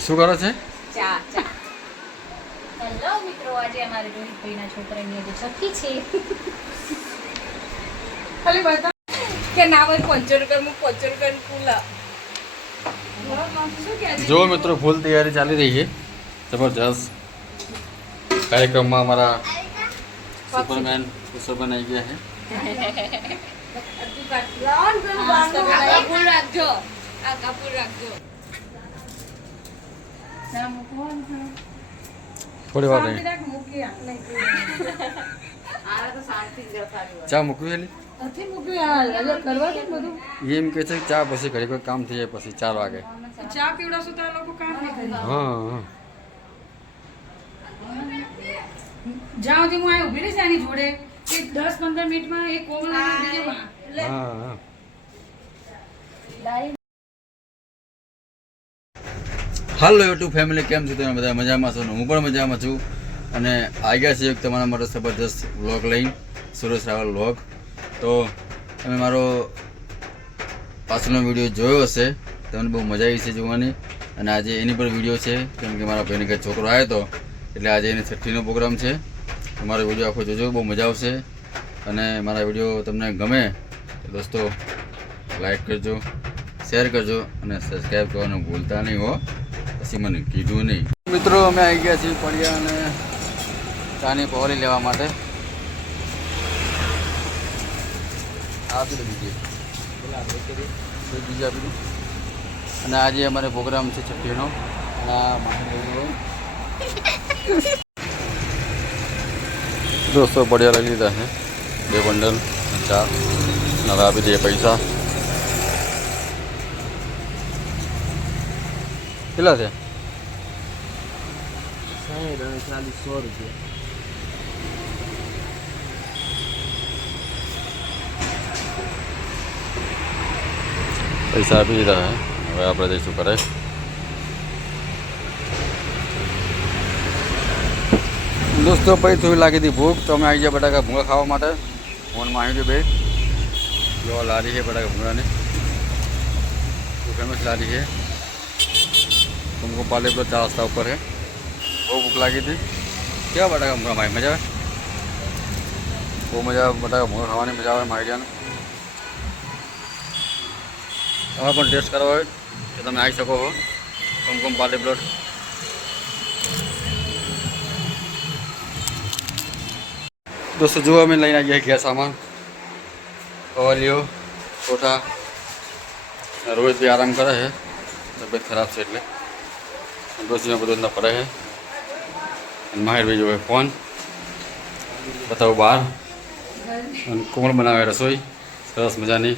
શું કરો છે? હેલો મિત્રો આજે અમારે રોહિતભાઈના છોકરાની આજે છઠ્ઠી છે. કે ના ભાઈ પંચો રૂપિયા પંચો રૂપિયા કુલા જો મિત્રો ફૂલ તૈયારી ચાલી રહી છે. જબરજસ્ત. કાર્યક્રમમાં અમારા સુપરમેન સુપરમેન આવી ગયા છે. રાખજો. આ કાપડ રાખજો. થોડી વાર ચા મૂકવી એમ કે છે ચા પછી ઘડી કોઈ કામ થઈ જાય પછી ચાર વાગે. ચા પીવડાવશો તો આ લોકો કામ નહીં કરે. હા જ્યાં સુધી હું આવી ઊભી રહીશ એની જોડે કે દસ પંદર મિનિટમાં એ કોમલ બીજે હા હા. હાલો યુટ્યુબ ફેમિલી, કેમ છો તમે બધા? મજામાં છો હું પણ મજામાં છું. અને આવ્યા છે તમારા માટે જબરદસ્ત વ્લોગ લઈ સુરેશ રાવલ વ્લોગ. તો તમે મારો પાછળનો વીડિયો જોયો હશે. તમને બહુ મજા આવી છે જોવાની. અને આજે એની પર વીડિયો છે, કેમ કે મારા ભાઈને ઘરે છોકરો આવ્યો હતો એટલે આજે એની છઠ્ઠીનો પ્રોગ્રામ છે. મારો વીડિયો આખો જોજો, બહુ મજા આવશે. અને મારા વીડિયો તમને ગમે દોસ્તો, લાઈક કરજો, શેર કરજો, અને સબસ્ક્રાઈબ કરવાનું ભૂલતા નહીં હો. પછી મને કીધું નહીં. મિત્રો, અમે આવી ગયા છીએ પડ્યા અને ચાની પહોળી લેવા માટે. આપી દો બીજી. બીજી આપી દો અને આજે અમારે પ્રોગ્રામ છે છઠ્ઠીનો. દોસ્તો પડ્યા લઈ લીધા છે. બે બંડલ ચાર હવે આપી દઈએ પૈસા. કેટલા છે ચાલીસ સો રૂપિયા પૈસા આપી દીધા હે હવે આપણે જઈશું કરે દોસ્તો પછી થોડી લાગી હતી ભૂખ તો અમે આવી ગયા બટાકા ભૂંગા ખાવા માટે ફોનમાં આવી બે જો લારી છે બટાકા ભૂંગાની બહુ ફેમસ લારી છે तुमको पाले पर चार रास्ता ऊपर है બહુ ભૂખ લાગી હતી કેવા બટાકા ભૂંગા મારી મજા આવે બહુ મજા આવે બટાકા ભૂંગા ખાવાની મજા આવે મારી જાને તમારે પણ ટેસ્ટ કરવો હોય તો તમે આવી શકો છો કુમકુમ પાર્ટી પ્લોટ દોસ્તો જુઓ અમે લઈને આવ્યા ગયા સામાન કવાલીઓ કોઠા રોહિત બી આરામ કરે છે તબિયત ખરાબ છે એટલે ડોસીમાં બધું અંદર પડે છે. અને માહિરભાઈ જોવે ફોન. બતાવો બહાર. અને કોમળ બનાવે રસોઈ. સરસ મજાની.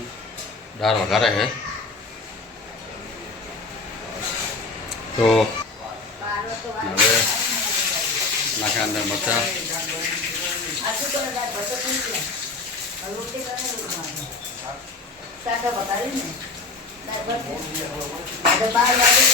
દાળ વઘારે છે. તો હવે નાખ્યા અંદર મરચા. બાર વાગે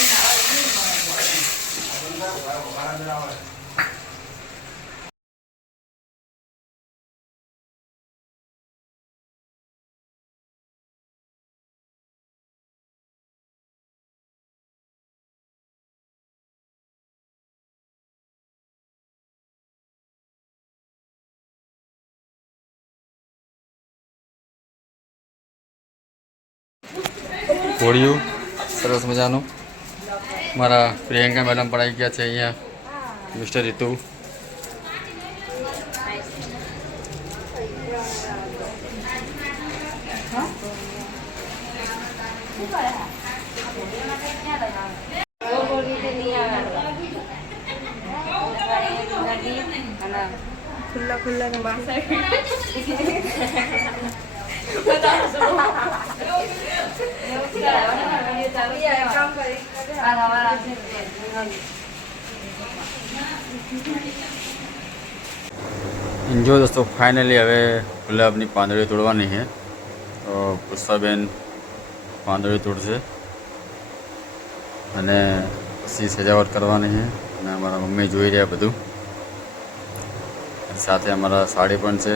કોળિયું સરસ મજાનું. મારા પ્રિયંકા મેડમ પણ આવી ગયા છે અહીંયા. મિસ્ટર રીતુ. ખુલ્લા ખુલ્લા ને જો દોસ્તો ફાઇનલી હવે ગુલાબની પાંદડી તોડવાની છે તો પુષ્પાબેન પાંદડી તોડશે અને પછી સજાવટ કરવાની છે અને અમારા મમ્મી જોઈ રહ્યા બધું સાથે અમારા સાડી પણ છે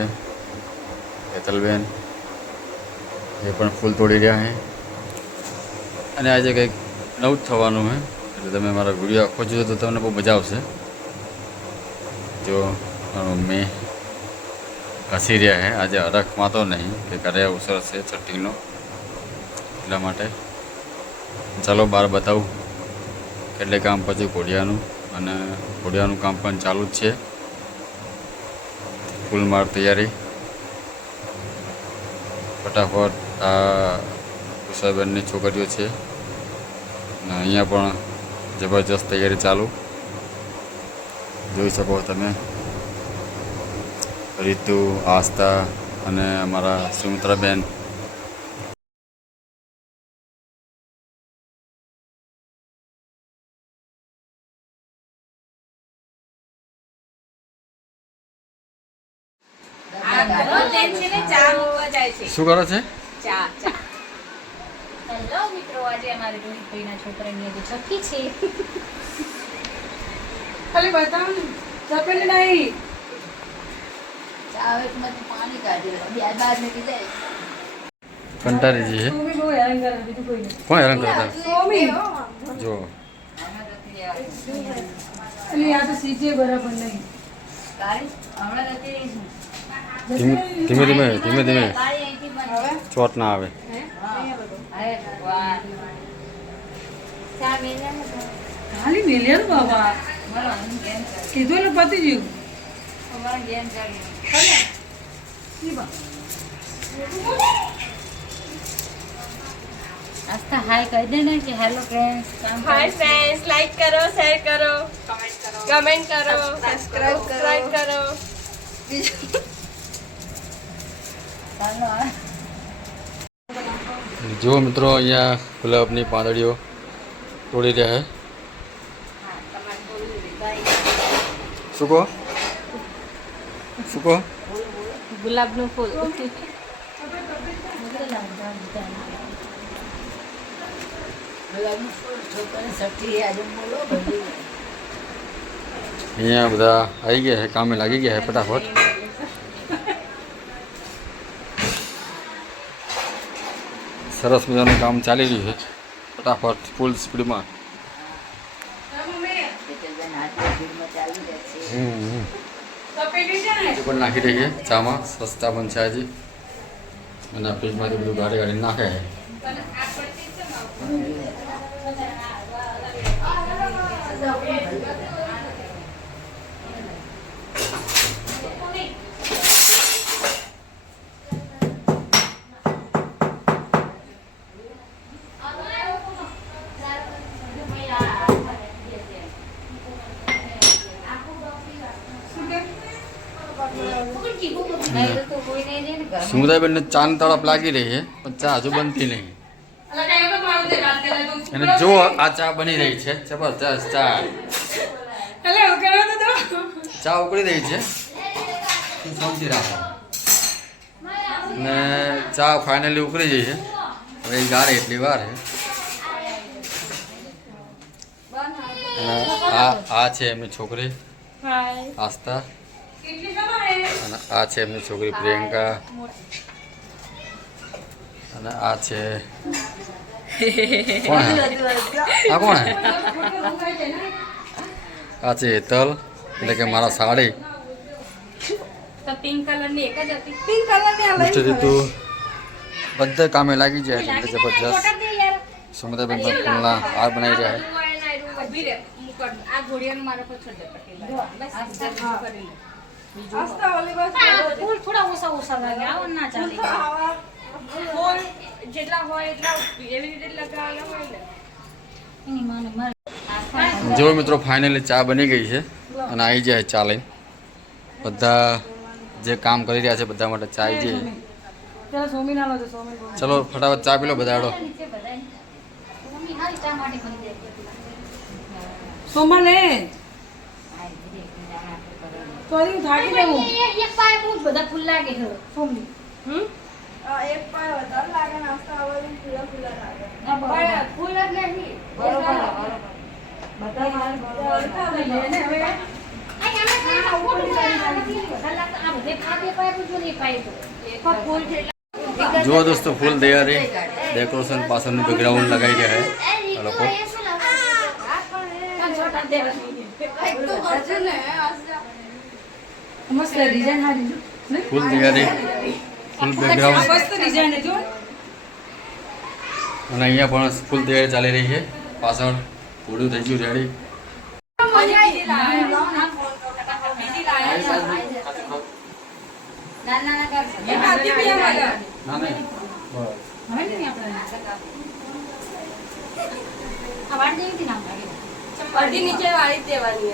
હેતલબેન એ પણ ફૂલ તોડી રહ્યા છે અને આજે કંઈક નવું જ થવાનું છે એટલે તમે મારા વીડિયો આખો જોયો તો તમને બહુ મજા આવશે. જો મેં ઘસી રહ્યા છે આજે અરખમાં તો નહીં કે ઘરે અવસર છે છઠ્ઠીનો એટલા માટે ચાલો બહાર બતાવું કેટલે કામ પછી ઘોડિયાનું. અને ઘોડિયાનું કામ પણ ચાલુ જ છે. ફૂલ માર તૈયારી. ફટાફટ આ કુશાબેનની છોકરીઓ છે. અને અહીંયા પણ જબરજસ્ત તૈયારી ચાલુ. જોઈ શકો તમે. રીતુ આસ્થા અને અમારા સુમિત્રાબેન. શું કરો છે હેલો મિત્રો રોહિતભાઈના છોકરાની આજે છઠ્ઠી છે. ખાલી બતાવ ને સફેદ કંટાળી જઈએ. સોમી બહુ હેરાન કરે બીજું કોઈ નહીં. કોણ હેરાન કરતા? સોમી. જો. એટલે આ તો સીજે બરાબર નહીં. ધીમે ધીમે ધીમે ધીમે ધીમે. ચોટ ના આવે. ખાલી મિલિયન બાબા કીધું એટલે પતી ગયું આસ્થા હાય કહી દે ને કે હેલો ફ્રેન્ડ્સ કામ હાય ફ્રેન્ડ્સ લાઈક કરો શેર કરો કમેન્ટ કરો સબસ્ક્રાઇબ કરો જુઓ મિત્રો અહીંયા ગુલાબની પાંદડીઓ તોડી રહ્યા છે શું કહો શું કહો ગુલાબનું ફૂલ અહીંયા બધા આવી ગયા છે કામે લાગી ગયા છે ફટાફટ સરસ મજાનું કામ ચાલી રહ્યું છે ફટાફટ ફૂલ સ્પીડમાં પણ નાખી છે ચામાં સસ્તા પણ છે હજી અને ફ્રીજમાંથી બધું ગાડી ગાડી નાખે છે. સમુદાયબેનને ચાંદ તળપ લાગી રહી છે પણ ચા હજુ બનતી નહીં. અને જો આ ચા બની રહી છે. જબરજસ્ત ચા. ચા ઉકળી રહી છે. શાંતિ રાખો. ને ચા ફાઇનલી ઉકળી જઈ છે. હવે ગાળે એટલી વાર છે. આ આ છે એમની છોકરી. આસ્થા? અને આ છે એમની છોકરી પ્રિયંકા. અને આ છે કોણ આ કોણ. આ છે હેતલ એટલે કે મારા સાડી. પિંક કલર એક જ હતી. પિંક કલરની બધા કામે લાગી જાય એટલે જબરજસ્ત. સુમિતાબેન પણ ફૂલના હાર બનાવી રહ્યા છે. ઊભી રે મુકડ આ ઘોડિયાનું મારા પર છોડ દે પટેલ. બસ આ કરી લે. ફૂલ થોડા ઓછા ઓછા લાગે આવો ના ચાલે. ફૂલ જેટલા હોય એટલા એવી રીતે લગાવેલા હોય ને. એની માને જો મિત્રો ફાઇનલી ચા બની ગઈ છે અને આવી જાય ચા લઈને. બધા જે કામ કરી રહ્યા છે બધા માટે ચા આવી જાય. ચલો ફટાફટ ચા પી લો બધા હેડો નીચે બધાય મમ્મી હારી ચા માટે બની જાય સોમા લે તો હજી હું થાકી જવું એક એક પાય બહુ જ બધા ફૂલ લાગે છે સોમી હમ ના, બરોબર. પણ ફૂલ જ નહીં લે ને હવે આ આમાં કાંઈ ખોટું નથી. આ નથી વધારે લાગતું. આ બધે આ બે પાઇપ જ મને એક પાઇપ. ફૂલ જેટલા જુઓ દોસ્તો ફૂલ તૈયારી ડેકોરેશન પાછળનું બેકગ્રાઉન્ડ લગાવી રહ્યા છે આ લોકો મસ્ત ડિઝાઇન હારી ફૂલ તૈયારી ફૂલ બેકગ્રાઉન્ડ મસ્ત ડિઝાઇન જો. અને અહીંયા પણ ફૂલ તૈયારી ચાલી રહી છે. પાછળ પૂરું થઈ ગયું રેડી. ના નહીં હવે નહીં આપણે અડધી નીચે વાળી દેવાની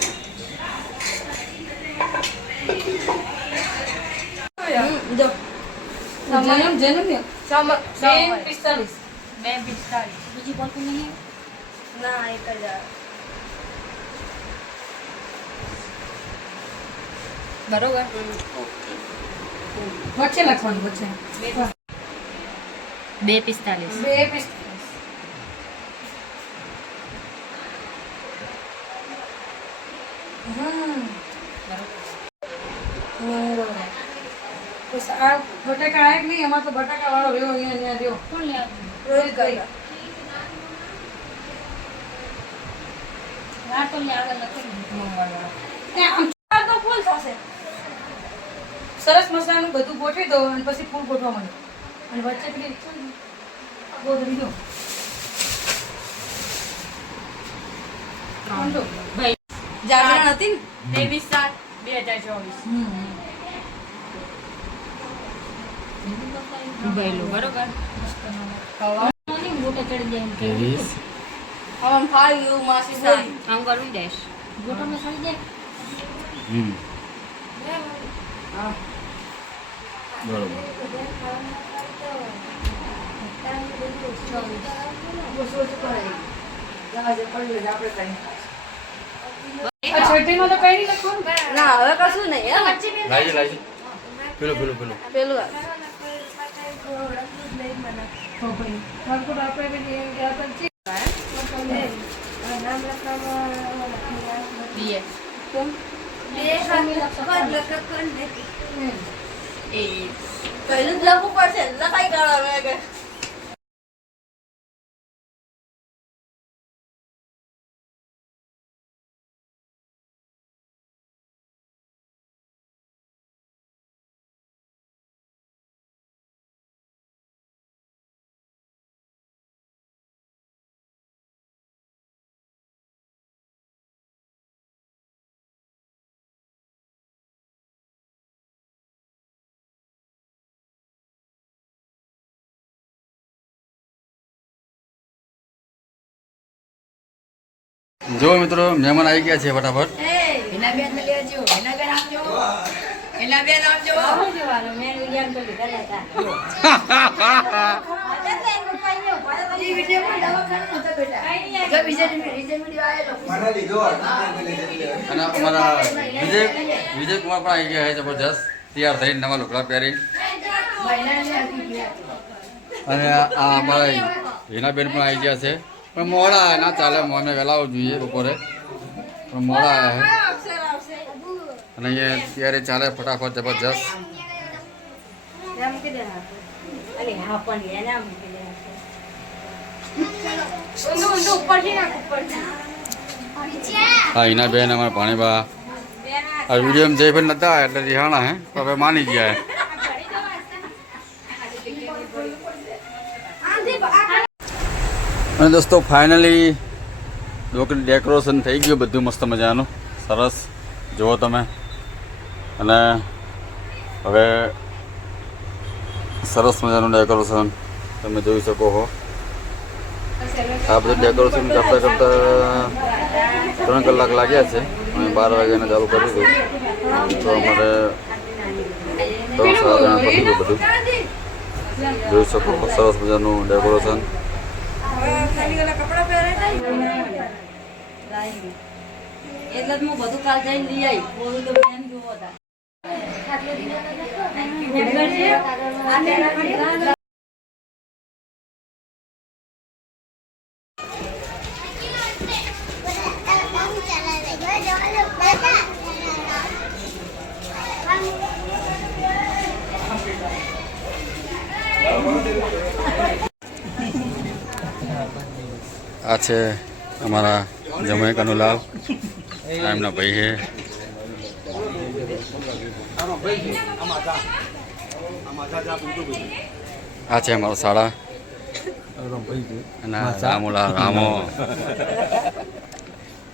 જન્મ જન્મ સમ- પિસ્તાલીસ. બે પિસ્તાળીસ. બીજી બોલતું નહીં? ના એક જ બરોબર? બરોબર વચ્ચે લખવાનું વચ્ચે. બે પિસ્તાલીસ. બે પિસ્તાલીસ. હમ બટાકા આયા નહીં એમાં તો બટાકા વાળો રહ્યો અહીંયા રહ્યો. કોણ લે? રોહિત ભાઈ. આ તો લે? આગળ લખી આમ ચાર તો ફૂલ થશે. સરસ મસાલાનું બધું ગોઠવી દો અને પછી ફૂલ ગોઠવા મળે અને વચ્ચે પેલી ગોઠવી દો. જાગરણ હતી ને? ત્રેવીસ સાત બે હજાર ચોવીસ. ભરેલું બરોબર? મોટે ચડી જાય ત્રેવીસ આમ ફાઈ ગયું માસી બોલી આમ કરવી દઈશ ગોટોમાં સડી જાય? હમ. બરોબર. આ છઠ્ઠીમાં તો કઈ નહીં લખવાનું ના હવે કશું નહીં હે. લાવી લાવી પેલું પેલું પેલું. પેલું પહેલું જ લખવું પડશે. લખાઈ કાઢો જો મિત્રો મહેમાન આવી ગયા છે ફટાફટ. અને અમારા વિજય વિજય કુમાર પણ આવી ગયા છે જબરજસ્ત. તૈયાર થઈને નવા લુગડા પહેરી અને આ અમારા હિનાબેન પણ આવી ગયા છે. પણ મોડા આવે ના ચાલે મોને વહેલા આવવું જોઈએ બપોરે. પણ મોડા અક્ષર અને અહીંયા ત્યારે ચાલે ફટાફટ જબરજસ્ત. હા. એના બેન અમારા ભાણીબા. આ વીડિયો જઈ પણ નતા એટલે રિહાણા હે. હવે માની ગયા હે અને દોસ્તો ફાઇનલી ડેકોરેશન થઈ ગયું, બધું મસ્ત મજાનું. સરસ. જુઓ તમે. અને હવે સરસ મજાનું ડેકોરેશન તમે જોઈ શકો છો આ બધું ડેકોરેશન કરતાં કરતાં ત્રણ કલાક લાગ્યા છે. અમે બાર વાગ્યાને ચાલુ કરી દીધું તો અમારે ત્રણ સાડા ત્રણ પતી ગયું બધું જોઈ શકો સરસ મજાનું ડેકોરેશન એટલે જ હું બધું કાલ જઈને લઈ આવી બોલું તો બેન જોવો હતા આ છે અમારા જમાઈ કનુલાલ આ એમના ભાઈ છે. આ છે અમારો શાળા અને આ રામોલા રામો.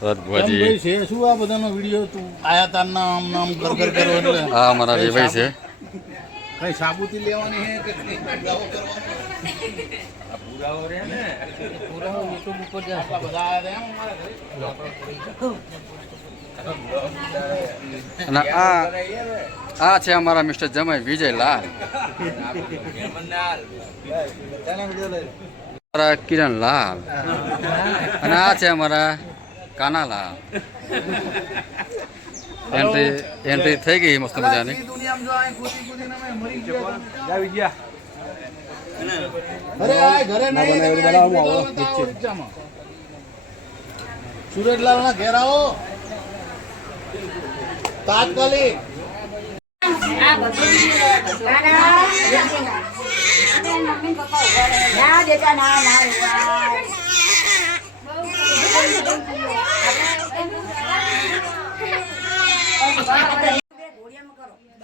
રથભુવાજી. ભાઈ છે શું આ બધાનો વીડિયો તું? આયા તાર નામ નામ કર કર કરો એટલે? આ અમારા વેભાઈ છે. કઈ સાબુતી લેવાની કે પુરાવો કરવાનો પુરાવો યુટ્યુબ ઉપર બધા આયા હતા એમ અને આ આ છે અમારા મિસ્ટર જમાઈ વિજય લાલ. અમારા કિરણ લાલ. અને આ છે અમારા કાનાલાલ એન્ટ્રી એન્ટ્રી થઈ ગઈ મસ્ત મજાની. અરે આ ઘરે નહીં તમે આવો રિક્ષામાં. સુરજલાલ ના ઘેર આવો. તાત્કાલિક. ના બેટા ના ના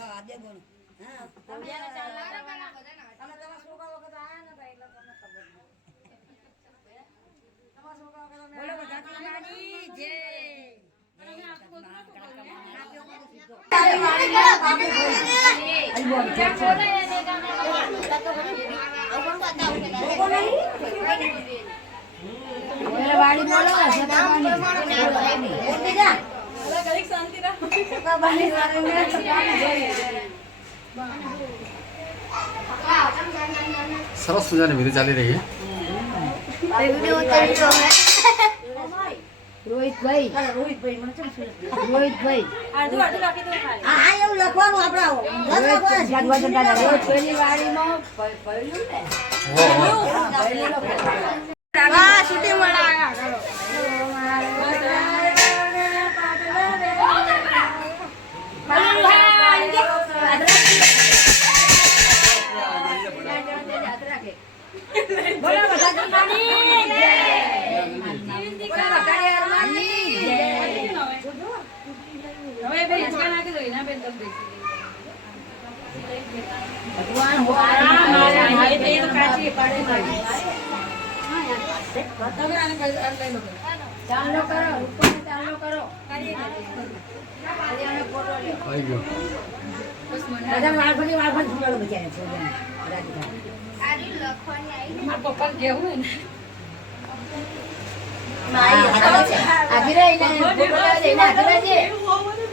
વાળી બોલો સરસ મજાની વિધિ ચાલી રહી છે. રોહિતભાઈ. રોહિતભાઈ હા એવું લખવાનું વાડીમાં વાહ શૂટિંગ મળા હવે બે હિંચકા નાખી દો એના બેન તમે બેસી ચાલો કરો ઉપર ચાલો કરો. બધા વાળફળી વાળફળી છોડાડો બચારે મારા પપ્પા કેવું ને? આગી રહી ને આગી રહી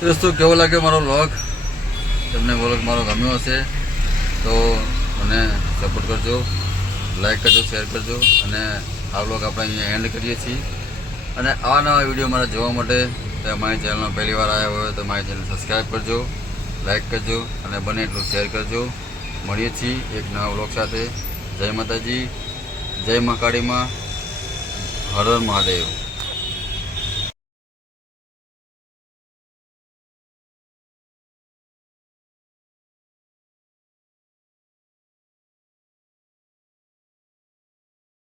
દોસ્તો, કેવો લાગ્યો મારો વ્લોગ તમને વ્લોગ મારો ગમ્યો હશે, તો મને સપોર્ટ કરજો લાઈક કરજો શેર કરજો, અને આ વ્લોગ આપણે અહીંયા એન્ડ કરીએ છીએ. અને આવા નવા વીડિયો મારા જોવા માટે તો મારી ચેનલમાં પહેલી વાર આવ્યા હોય તો મારી ચેનલ સબસ્ક્રાઈબ કરજો લાઈક કરજો, અને બને એટલું શેર કરજો. મળીએ છીએ એક નવા વ્લોગ સાથે. જય માતાજી, જય મહાકાળીમાં હર હર મહાદેવ.